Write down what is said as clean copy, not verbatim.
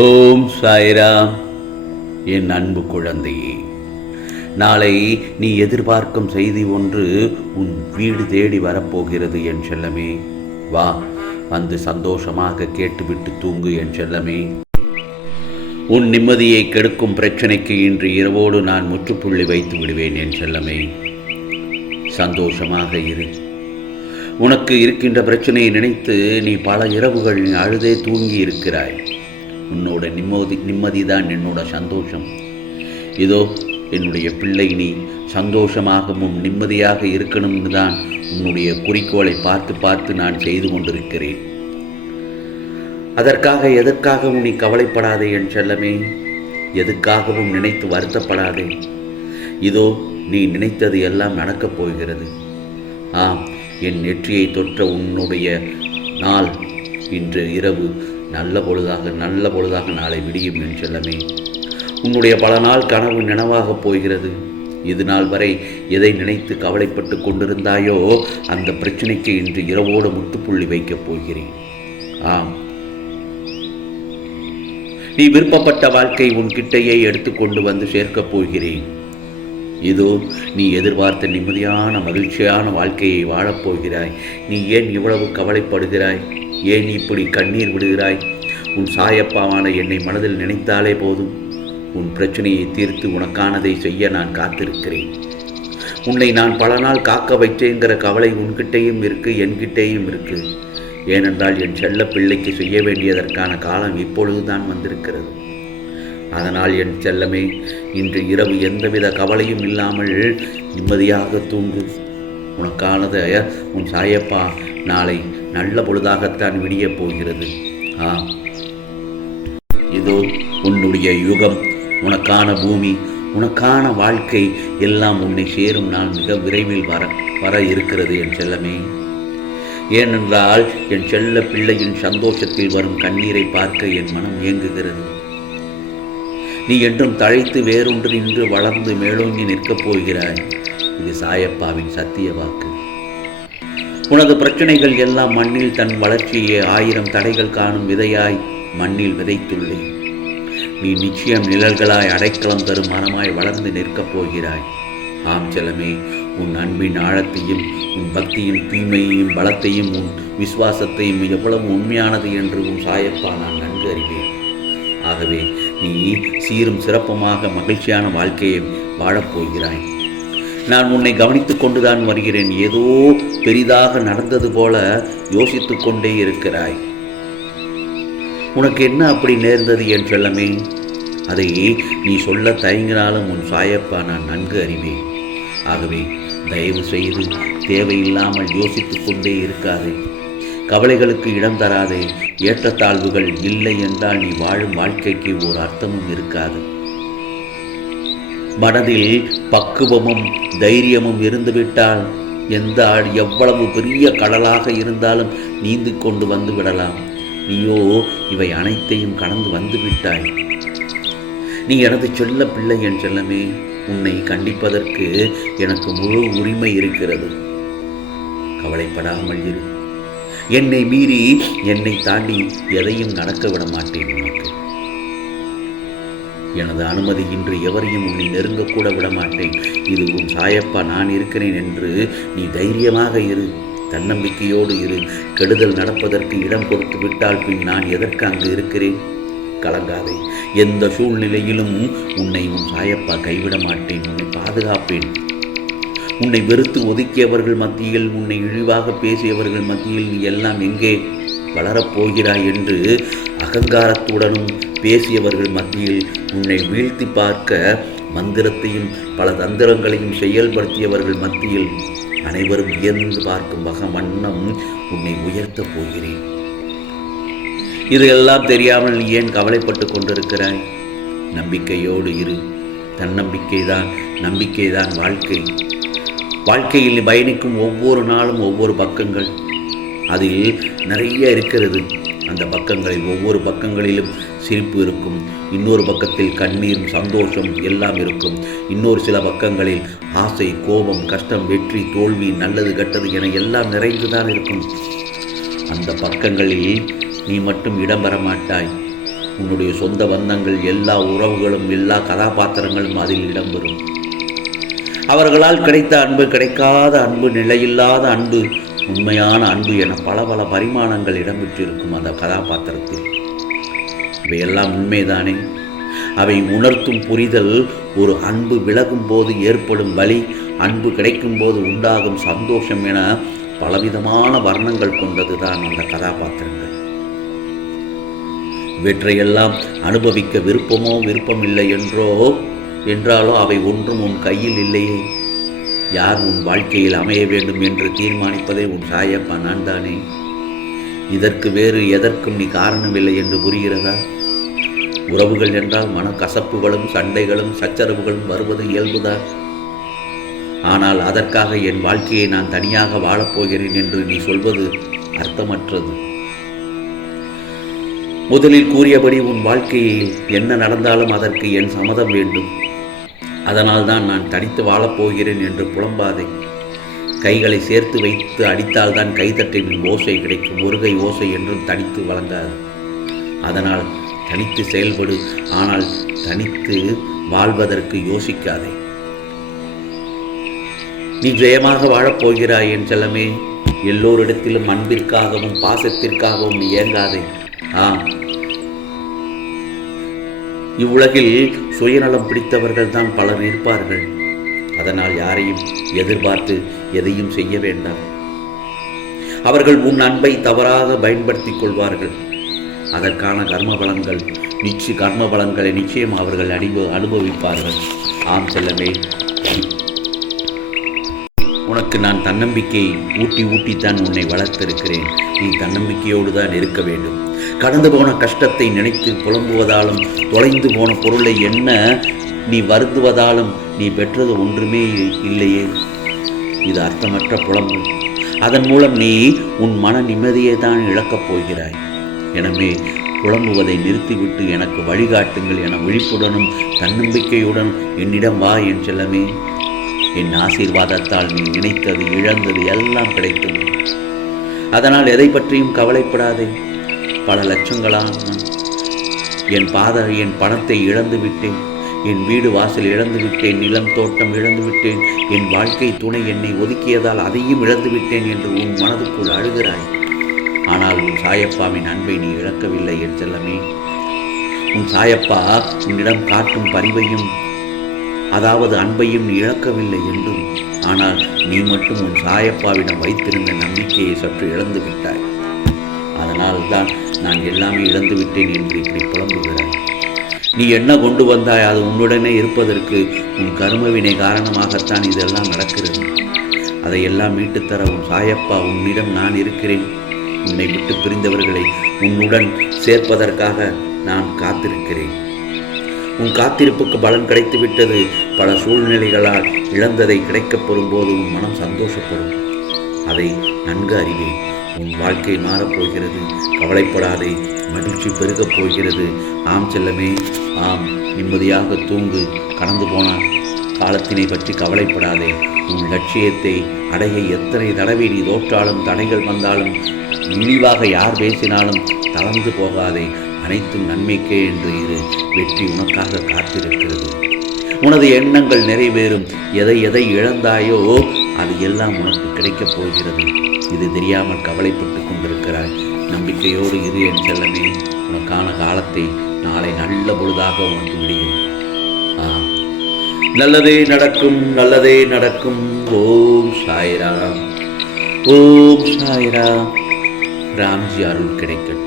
ஓம் சாய்ராம். என் அன்பு குழந்தையே, நாளை நீ எதிர்பார்க்கும் செய்தி ஒன்று உன் வீடு தேடி வரப்போகிறது என் செல்லமே. வா, வந்து சந்தோஷமாக கேட்டுவிட்டு தூங்கு என் செல்லமே. உன் நிம்மதியை கெடுக்கும் பிரச்சனைக்கு இன்று இரவோடு நான் முற்றுப்புள்ளி வைத்து விடுவேன் என் செல்லமே. சந்தோஷமாக இரு. உனக்கு இருக்கின்ற பிரச்சனையை நினைத்து நீ பல இரவுகள் அழுதே தூங்கி இருக்கிறாய். உன்னோட நிம்மதிதான் என்னோட சந்தோஷம். இதோ என்னுடைய பிள்ளை, நீ சந்தோஷமாகவும் நிம்மதியாக இருக்கணும்னு தான் உன்னுடைய குறிக்கோளை பார்த்து பார்த்து நான் செய்து கொண்டிருக்கிறேன். அதற்காக எதற்காகவும் நீ கவலைப்படாதே என் செல்லமே. எதுக்காகவும் நினைத்து வருத்தப்படாதே. இதோ நீ நினைத்தது எல்லாம் நடக்கப் போகிறது. ஆம், என் நெற்றியை தொற்ற உன்னுடைய நாள் இன்று இரவு நல்ல பொழுதாக நாளை விடியும் என் செல்லமே. உன்னுடைய பல நாள் கனவு நினைவாகப் போகிறது. இது நாள் வரை எதை நினைத்து கவலைப்பட்டு கொண்டிருந்தாயோ அந்த பிரச்சனைக்கு இன்று இரவோடு முற்றுப்புள்ளி வைக்கப் போகிறேன். ஆம், நீ விருப்பப்பட்ட வாழ்க்கை உன்கிட்டையே எடுத்துக்கொண்டு வந்து சேர்க்கப் போகிறேன். இதோ நீ எதிர்பார்த்த நிம்மதியான மகிழ்ச்சியான வாழ்க்கையை வாழப்போகிறாய். நீ ஏன் இவ்வளவு கவலைப்படுகிறாய்? ஏன் இப்படி கண்ணீர் விடுகிறாய்? உன் சாயப்பாவான என்னை மனதில் நினைத்தாலே போதும். உன் பிரச்சனையை தீர்த்து உனக்கானதை செய்ய நான் காத்திருக்கிறேன். உன்னை நான் பல நாள் காக்க வைச்சேங்கிற கவலை உன்கிட்டையும் இருக்கு, என்கிட்டையும் இருக்கு. ஏனென்றால் என் செல்ல பிள்ளைக்கு செய்ய வேண்டியதற்கான காலம் இப்பொழுதுதான் வந்திருக்கிறது. அதனால் என் செல்லமே, இன்று இரவு எந்தவித கவலையும் இல்லாமல் நிம்மதியாக தூங்கு. உனக்கானதை உன் சாயப்பா நாளை நல்ல பொழுதாகத்தான் விடியப் போகிறது. இதோ உன்னுடைய யுகம், உனக்கான பூமி, உனக்கான வாழ்க்கை எல்லாம் உன்னை சேரும் நாள் மிக விரைவில் வர இருக்கிறது என் செல்லமே. ஏனென்றால் என் செல்ல பிள்ளையின் சந்தோஷத்தில் வரும் கண்ணீரை பார்க்க என் மனம் ஏங்குகிறது. நீ என்றும் தழைத்து வேறொன்று நின்று வளர்ந்து மேலோங்கி நிற்கப் போகிறாய். இது சாயப்பாவின் சத்திய வாக்கு. உனது பிரச்சனைகள் எல்லாம் மண்ணில் தன் வளர்ச்சியை 1000 தடைகள் காணும் விதையாய் மண்ணில் விதைத்துள்ளேன். நீ நிச்சயம் நிழல்களாய் அடைக்கலம் தரும் மரமாய் வளர்ந்து நிற்கப் போகிறாய். ஆம் செல்லமே, உன் அன்பின் ஆழத்தையும் உன் பக்தியின் தூய்மையையும் பலத்தையும் உன் விசுவாசத்தையும் எவ்வளவு உண்மையானது என்று உன் சாயப்பா நான் நன்கு அறிவேன். ஆகவே நீ சீரும் சிறப்புமாக மகிழ்ச்சியான வாழ்க்கையை வாழப்போகிறாய். நான் உன்னை கவனித்து கொண்டுதான் வருகிறேன். ஏதோ பெரிதாக நடந்தது போல யோசித்து கொண்டே இருக்கிறாய். உனக்கு என்ன அப்படி நேர்ந்தது என் செல்லமே? அதை நீ சொல்ல தயங்கினாலும் உன் சாயப்பா நான் நன்கு அறிவேன். ஆகவே தயவு செய்து தேவையில்லாமல் யோசித்து கொண்டே இருக்காதே. கவலைகளுக்கு இடம் தராதே. ஏற்றத்தாழ்வுகள் இல்லை என்றால் நீ வாழும் வாழ்க்கைக்கு ஒரு அர்த்தமும் இருக்காது. மனதில் பக்குவமும் தைரியமும் இருந்துவிட்டால் எந்த எவ்வளவு பெரிய கடலாக இருந்தாலும் நீந்து கொண்டு வந்து விடலாம். நீயோ இவை அனைத்தையும் கடந்து வந்து விட்டாய். நீ எனது செல்ல பிள்ளை என் செல்லமே. உன்னை கண்டிப்பதற்கு எனக்கு முழு உரிமை இருக்கிறது. கவலைப்படாமல் இரு. என்னை மீறி என்னை தாண்டி எதையும் நடக்க விட மாட்டேன். உனக்கு எனது அனுமதியின்றி எவரையும் உன்னை நெருங்கக்கூட விட மாட்டேன். இது உன் சாயப்பா நான் இருக்கிறேன் என்று நீ தைரியமாக இரு. தன்னம்பிக்கையோடு இரு. கெடுதல் நடப்பதற்கு இடம் கொடுத்து விட்டால் பின் நான் எதற்கு அங்கு இருக்கிறேன்? கலங்காதே. எந்த சூழ்நிலையிலும் உன்னை உன் சாயப்பா கைவிட மாட்டேன். உன்னை பாதுகாப்பேன். உன்னை வெறுத்து ஒதுக்கியவர்கள் மத்தியில், உன்னை இழிவாக பேசியவர்கள் மத்தியில் நீ எல்லாம் எங்கே வளரப்போகிறாய் என்று அகங்காரத்துடனும் பேசியவர்கள் மத்தியில் உன்னை வீழ்த்தி பார்க்க மந்திரத்தையும் பல தந்திரங்களையும் செயல்படுத்தியவர்கள் மத்தியில் அனைவரும் வியந்து பார்க்கும் வண்ணம் உன்னை உயர்த்தப் போகிறேன். இதையெல்லாம் தெரியாமல் நீ ஏன் கவலைப்பட்டு கொண்டிருக்கிறாய்? நம்பிக்கையோடு இரு. நம்பிக்கைதான் வாழ்க்கை. வாழ்க்கையில் பயணிக்கும் ஒவ்வொரு நாளும் ஒவ்வொரு பக்கங்கள். அதில் நிறைய இருக்கிறது. அந்த பக்கங்களில் ஒவ்வொரு பக்கங்களிலும் சிரிப்பு இருக்கும். இன்னொரு பக்கத்தில் கண்ணீரும் சந்தோஷம் எல்லாம் இருக்கும். இன்னொரு சில பக்கங்களில் ஆசை, கோபம், கஷ்டம், வெற்றி, தோல்வி, நல்லது கெட்டது என எல்லாம் நிறைந்துதான் இருக்கும். அந்த பக்கங்களில் நீ மட்டும் இடம் பெற மாட்டாய். உன்னுடைய சொந்த பந்தங்கள், எல்லா உறவுகளும், எல்லா கதாபாத்திரங்களும் அதில் இடம்பெறும். அவர்களால் கிடைத்த அன்பு, கிடைக்காத அன்பு, நிலையில்லாத அன்பு, உண்மையான அன்பு என பல பல பரிமாணங்கள் இடம்பெற்றிருக்கும் அந்த கதாபாத்திரத்தில். இவையெல்லாம் உண்மைதானே? அவை உணர்த்தும் புரிதல் ஒரு அன்பு விலகும் போது ஏற்படும் வலி, அன்பு கிடைக்கும் போது உண்டாகும் சந்தோஷம் என பலவிதமான வர்ணங்கள் கொண்டதுதான் அந்த கதாபாத்திரங்கள். இவற்றையெல்லாம் அனுபவிக்க விருப்பமில்லை என்றாலோ அவை ஒன்றும் உன் கையில் இல்லையே. யார் உன் வாழ்க்கையில் அமைய வேண்டும் என்று தீர்மானிப்பதே உன் சாயப்பா நான் தானே. இதற்கு வேறு எதற்கும் நீ காரணமில்லை என்று புரிகிறதா? உறவுகள் என்றால் மனக்கசப்புகளும், சண்டைகளும், சச்சரவுகளும் வருவது இயல்புதான். ஆனால் அதற்காக என் வாழ்க்கையை நான் தனியாக வாழப்போகிறேன் என்று நீ சொல்வது அர்த்தமற்றது. முதலில் கூறியபடி உன் வாழ்க்கையில் என்ன நடந்தாலும் அதற்கு என் சம்மதம் வேண்டும். அதனால்தான் நான் தனித்து வாழப்போகிறேன் என்று புலம்பாதே. கைகளை சேர்த்து வைத்து அடித்தால்தான் கைத்தட்டின் ஓசை கிடைக்கும். ஒரு கை ஓசை என்றும் தனித்து வழங்காது. அதனால் தனித்து செயல்படு. ஆனால் தனித்து வாழ்வதற்கு யோசிக்காதே. நீ ஜெயமாக வாழப்போகிறாய் என் செல்லமே. எல்லோரிடத்திலும் அன்பிற்காகவும் பாசத்திற்காகவும் நீ ஏங்காதே. இவ்வுலகில் சுயநலம் பிடித்தவர்கள் தான் பலர் இருப்பார்கள். அதனால் யாரையும் எதிர்பார்த்து எதையும் செய்ய வேண்டாம். அவர்கள் உன் அன்பை தவறாக பயன்படுத்திக் கொள்வார்கள். அதற்கான கர்ம பலன்களை நிச்சயம் அவர்கள் அனுபவிப்பார்கள். ஆம் செல்லமே, உனக்கு நான் தன்னம்பிக்கையை ஊட்டித்தான் உன்னை வளர்த்திருக்கிறேன். நீ தன்னம்பிக்கையோடு தான் இருக்க வேண்டும். கடந்து போன கஷ்டத்தை நினைத்து புலம்புவதாலும், தொலைந்து போன பொருளை என்ன நீ வருந்துவதாலும் நீ பெற்றது ஒன்றுமே இல்லையே. இது அர்த்தமற்ற புலம்பு. அதன் மூலம் நீ உன் மன நிம்மதியை தான் இழக்கப் போகிறாய். எனவே புலம்புவதை நிறுத்திவிட்டு எனக்கு வழிகாட்டுங்கள் என விழிப்புடனும் தன்னம்பிக்கையுடனும் என்னிடம் வா என் செல்லமே. என் ஆசீர்வாதத்தால் நீ நினைத்தது, இழந்தது எல்லாம் கிடைத்தது. அதனால் எதை பற்றியும் கவலைப்படாதே. பல லட்சங்களான என் பணத்தை இழந்து விட்டேன். என் வீடு வாசல் இழந்து விட்டேன். நிலம் தோட்டம் இழந்து விட்டேன். என் வாழ்க்கை துணை என்னை ஒதுக்கியதால் அதையும் இழந்து விட்டேன் என்று உன் மனதுக்குள் அழுகிறாய். ஆனால் உன் சாயப்பாவின் அன்பை நீ இழக்கவில்லை என் செல்லமே. உன் சாயப்பா உன்னிடம் காட்டும் பரிவையும், அதாவது அன்பையும் நீ இழக்கவில்லை என்றும். ஆனால் நீ மட்டும் உன் சாயப்பாவிடம் வைத்திருந்த நம்பிக்கையை சற்று இழந்து விட்டாய். அதனால்தான் நான் எல்லாமே இழந்து விட்டேன் என்று இப்படி புலம்புகிறாய். நீ என்ன கொண்டு வந்தாய் அது உன்னுடனே இருப்பதற்கு உன் கர்மவினை காரணமாகத்தான் இதெல்லாம் நடக்கிறது. அதையெல்லாம் மீட்டுத்தர உன் சாயப்பா உன்னிடம் நான் இருக்கிறேன். உன்னை விட்டு பிரிந்தவர்களை உன்னுடன் சேர்ப்பதற்காக நான் காத்திருக்கிறேன். உன் காத்திருப்புக்கு பலன் கிடைத்து விட்டது. பல சூழ்நிலைகளால் இழந்ததை கிடைக்கப் பெறும்போது உன் மனம் சந்தோஷப்படும். அதை நன்கு அறிவேன். உன் வாழ்க்கை மாறப்போகிறது. கவலைப்படாதே. மகிழ்ச்சி பெருகப் போகிறது. ஆம் செல்லமே, ஆம். நிம்மதியாக தூங்கு. கடந்து போன காலத்தினை பற்றி கவலைப்படாதே. உன் லட்சியத்தை அடைய எத்தனை தடவை நீ தோற்றாலும், தடைகள் வந்தாலும், இழிவாக யார் பேசினாலும் தளர்ந்து போகாதே. அனைத்தும் நன்மைக்கே என்று இரு. வெற்றி உனக்காக காத்திருக்கிறது. உனது எண்ணங்கள் நிறைவேறும். எதை இழந்தாயோ அது எல்லாம் உனக்கு கிடைக்கப் போகிறது. இது தெரியாமல் கவலைப்பட்டு கொண்டிருக்கிறாய். நம்பிக்கையோடு இரு என் செல்லமே. உனக்கான காலத்தை நாளை நல்ல பொழுதாக உனக்கு விடியும். நல்லதே நடக்கும், நல்லதே நடக்கும். ஓம் சாய்ராம், ஓம் சாய்ராம். ராம்ஜி அருள் கிடைக்கட்டும்.